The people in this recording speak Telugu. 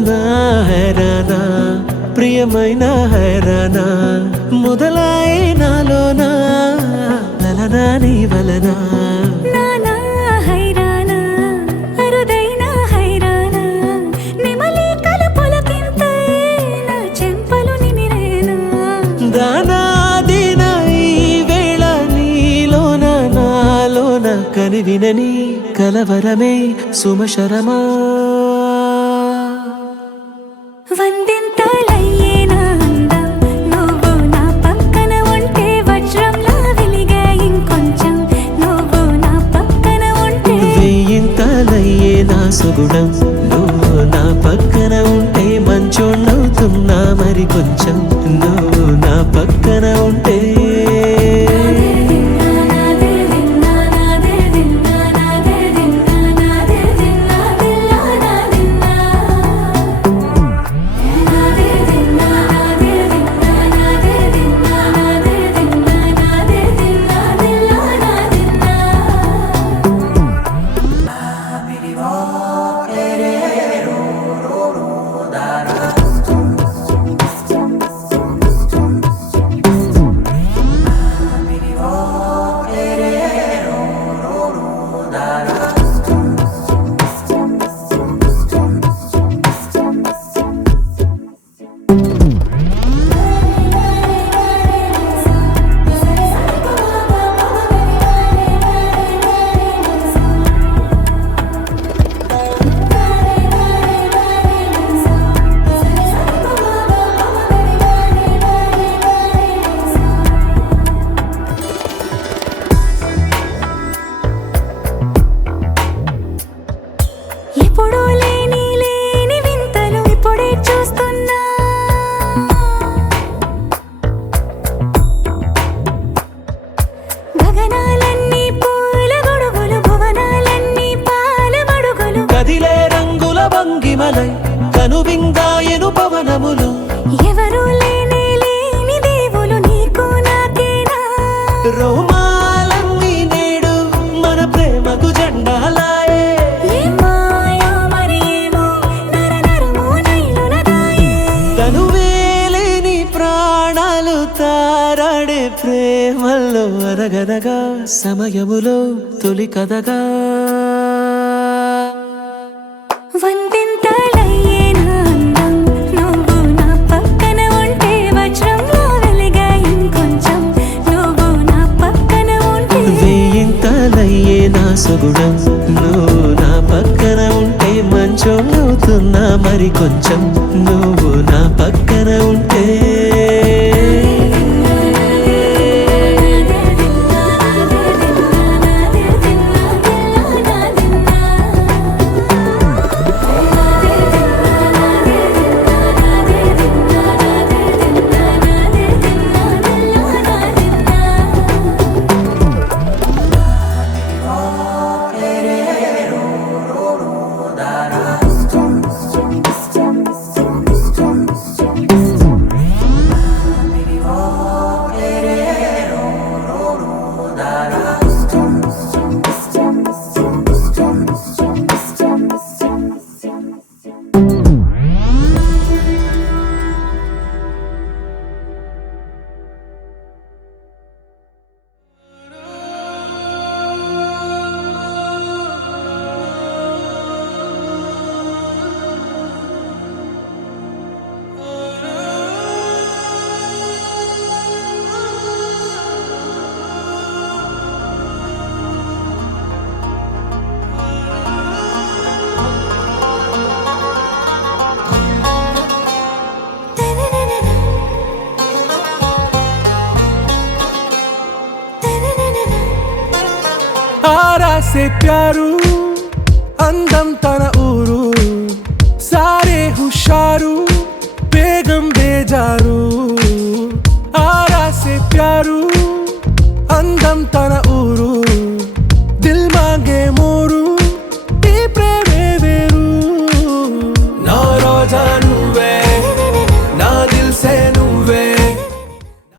నా హైరానా ప్రియమైన హైరానా మొదలాయే నాలోనా లలనా నీ వలనా నానా హైరానా అరుదైన హైరానా నిమలి కలుపులకింతై నా చెంపలు నిమిరేనా దానాదిన ఈ వేళ నీలోన నాలోన కనివినని కలవరమే సుమశరమా వందింతలయ్యేనా అందం నువ్వు నా పక్కన ఉంటే వజ్రంలా వెలిగే ఇంకొంచెం నువ్వు నా పక్కన ఉంటే వెయ్యింతలయ్యే నా సుగుణం నువ్వు నా పక్కన ఉంటే మంచోణ్ణవుతున్నా మరి కొంచెం నువ్వు నా పక్కన ఉంటే ఎప్పుడూ లేని లేని వింతలు ఇప్పుడే చూస్తున్నా గగనాలన్నీ పూల గొడుగులు భువనాలన్నీ పాల మడుగులు కదిలే రంగుల భంగిమలై కనువిందాయను పవనములు ఎవరూ లేని లేని దేవులు నీకు నాకేనా రోమాలన్నీ నేడు మన ప్రేమకు జెండాలాయే ఏమాయో మరి ఏమో నరనరమో నైలున దాయే తనువేలేని ప్రాణాలు తారాడే ప్రేమల్లో అనగనగా సమయములో తొలి కథగా వందింతలయ్యేనా అందం నువ్వు నా పక్కన ఉంటే వజ్రంలా వెలిగే ఇంకొంచెం నువ్వు నా పక్కన ఉంటే వెయ్యింతలయ్యే నా సుగుణం నువ్వు నా పక్కన ఉంటే మంచోణ్ణవుతున్నా మరి కొంచెం నువ్వు నా పక్కన ఉంటే आरा से प्यारू అందం తన ఊరు సారే హుషారు బేగం బేజారు ఆరా సే ప్యారు అందం తన ఊరు